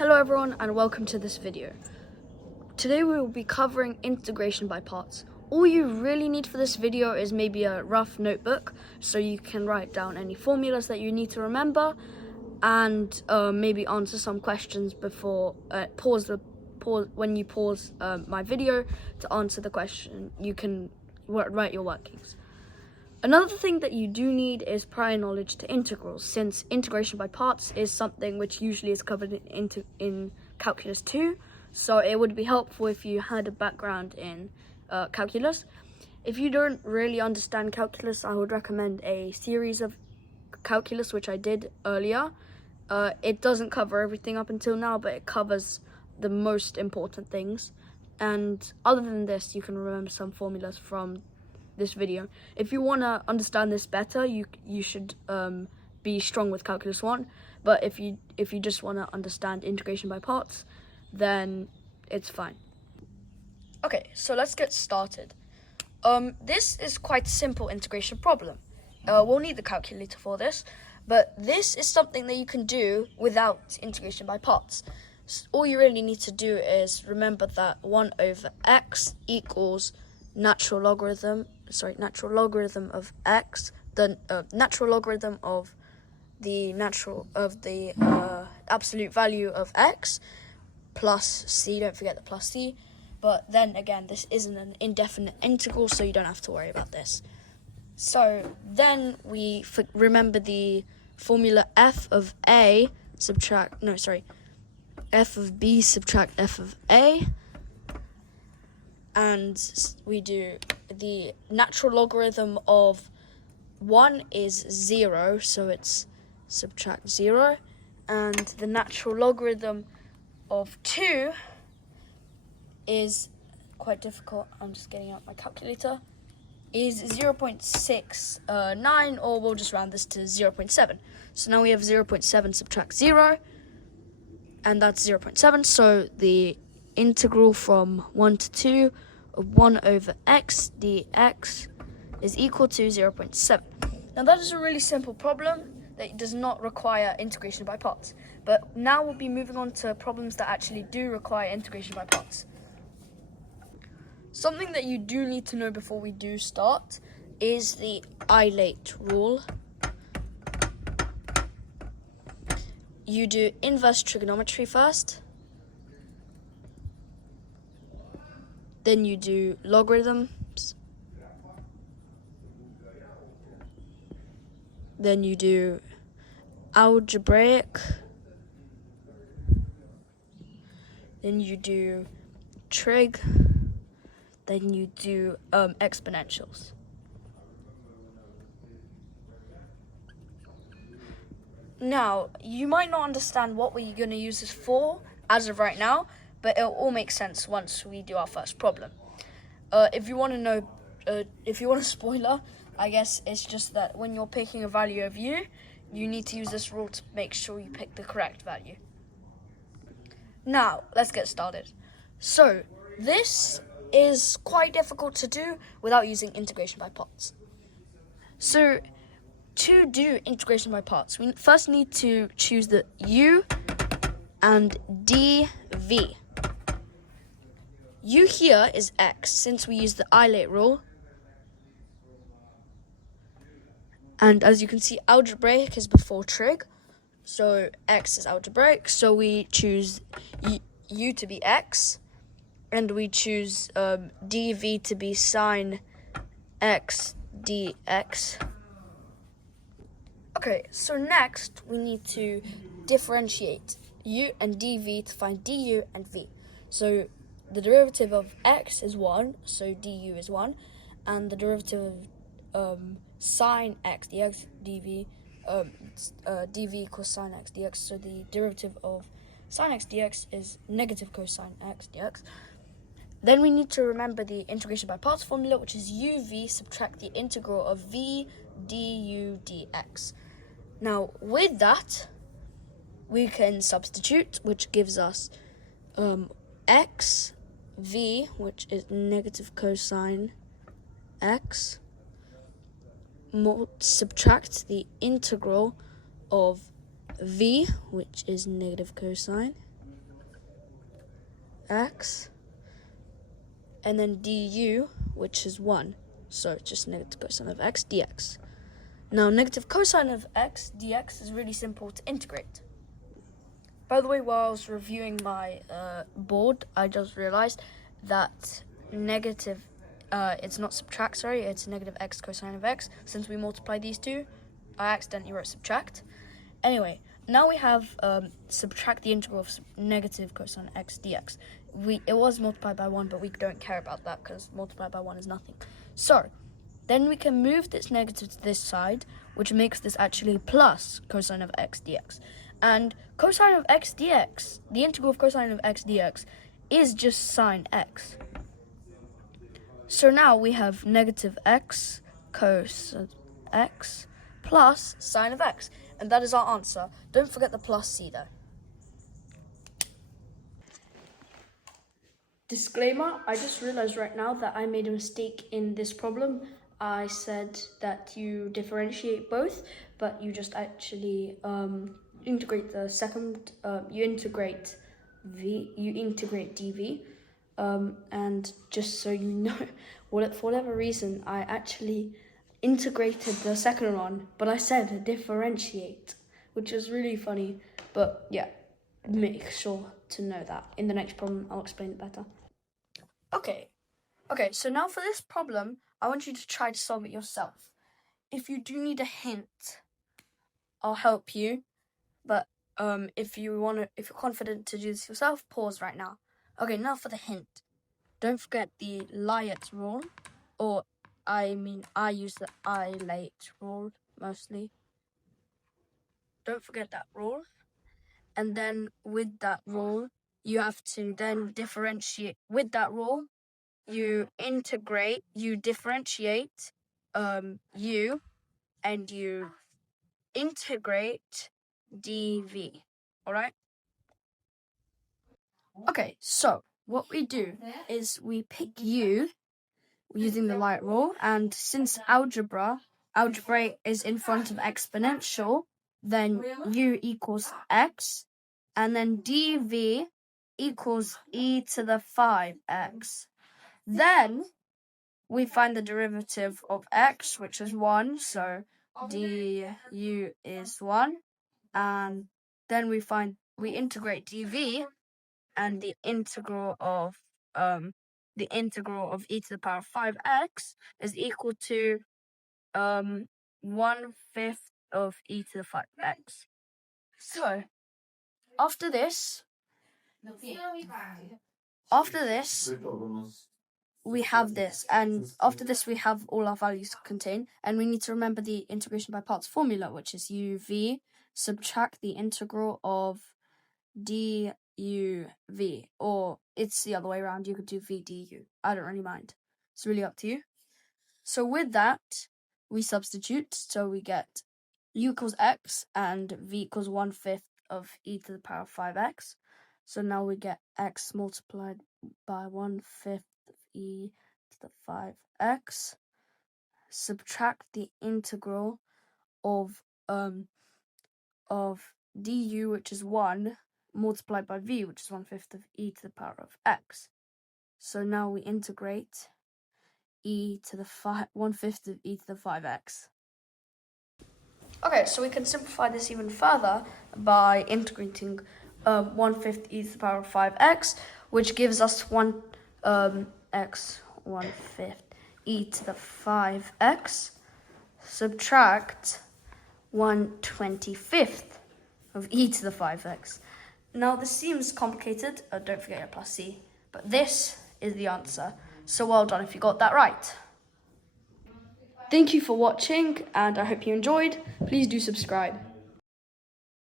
Hello everyone and welcome to this video. Today we will be covering integration by parts. All you really need for this video is maybe a rough notebook so you can write down any formulas that you need to remember and maybe answer some questions before when you pause my video to answer the question. You can write your workings. Another thing that you do need is prior knowledge to integrals, since integration by parts is something which usually is covered in Calculus 2, so it would be helpful if you had a background in calculus. If you don't really understand calculus, I would recommend a series of calculus, which I did earlier. It doesn't cover everything up until now, but it covers the most important things. And other than this, you can remember some formulas from this video. If you want to understand this better, you should be strong with Calculus 1, but if you just want to understand integration by parts, then it's fine. Okay, so let's get started. This is quite a simple integration problem. We'll need the calculator for this, but this is something that you can do without integration by parts. All you really need to do is remember that 1 over x equals natural logarithm of x, the natural logarithm of the absolute value of x plus c. Don't forget the plus c. But then again, this isn't an indefinite integral, so you don't have to worry about this. So then we remember the formula f of b subtract f of a. And we do the natural logarithm of 1 is 0, so it's subtract 0. And the natural logarithm of 2 is quite difficult. I'm just getting out my calculator. Is 0.69, or we'll just round this to 0.7. So now we have 0.7 subtract 0, and that's 0.7. So the integral from 1 to 2 of 1 over x dx is equal to 0.7. Now that is a really simple problem that does not require integration by parts. But now we'll be moving on to problems that actually do require integration by parts. Something that you do need to know before we do start is the LIATE rule. You do inverse trigonometry first. Then you do logarithms. Then you do algebraic. Then you do trig. Then you do exponentials. Now, you might not understand what we're going to use this for as of right now, but it'll all make sense once we do our first problem. If you want to know, if you want a spoiler, I guess it's just that when you're picking a value of u, you need to use this rule to make sure you pick the correct value. Now, let's get started. So, this is quite difficult to do without using integration by parts. So, to do integration by parts, we first need to choose the u and dv. U here is x, since we use the LIATE rule. And as you can see, algebraic is before trig, so x is algebraic, so we choose u to be x, and we choose dv to be sine x dx. Okay, so next we need to differentiate u and dv to find du and v. So the derivative of x is 1, so du is 1, and the derivative of sine x dx dv equals sine x dx, so the derivative of sine x dx is negative cosine x dx. Then we need to remember the integration by parts formula, which is uv subtract the integral of v du dx. Now with that, we can substitute, which gives us x v, which is negative cosine x, subtract the integral of v, which is negative cosine x, and then du, which is 1. So just negative cosine of x dx. Now negative cosine of x dx is really simple to integrate. By the way, while I was reviewing my board, I just realized that negative, it's not subtract, sorry, it's negative x cosine of x. Since we multiply these two, I accidentally wrote subtract. Anyway, now we have subtract the integral of negative cosine of x dx. It was multiplied by 1, but we don't care about that because multiplied by 1 is nothing. So, then we can move this negative to this side, which makes this actually plus cosine of x dx. And cosine of x dx, the integral of cosine of x dx, is just sine x. So now we have negative x cos of x plus sine of x. And that is our answer. Don't forget the plus c though. Disclaimer, I just realized right now that I made a mistake in this problem. I said that you differentiate both, but you just actually integrate the second, you integrate dv. And just so you know, for whatever reason, I actually integrated the second one, but I said differentiate, which is really funny. But yeah, make sure to know that. In the next problem, I'll explain it better. Okay, so now for this problem, I want you to try to solve it yourself. If you do need a hint, I'll help you. But if you're confident to do this yourself, pause right now. Okay, now for the hint. Don't forget the LIATE rule, or I use the LIATE rule mostly. Don't forget that rule. And then with that rule, you have to then differentiate. With that rule, you integrate, you differentiate u, and you integrate dv. All right? Okay, so what we do is we pick u using the LIATE rule, and since algebraic is in front of exponential, then u equals x, and then dv equals e to the 5x. Then we find the derivative of x, which is 1, so du is 1, and then we integrate dv, and the integral of e to the power of 5x is equal to 1/5 of e to the 5x. So after this we have this, and after this we have all our values contained, and we need to remember the integration by parts formula, which is uv subtract the integral of duv, or it's the other way around. You could do v du. I don't really mind. It's really up to you. So with that, we substitute. So we get u equals x and v equals 1/5 of e to the power of 5x. So now we get x multiplied by 1/5 of e to the 5x. Subtract the integral of du, which is 1, multiplied by v, which is 1/5 of e to the power of x. So now we integrate e to the 1/5 of e to the 5x. Okay, so we can simplify this even further by integrating 1/5 e to the power of 5x, which gives us x 1/5 e to the 5x. Subtract 1/25 of e to the 5x. Now this seems complicated, don't forget your plus c, but this is the answer. So well done if you got that right. Thank you for watching, and I hope you enjoyed. Please do subscribe.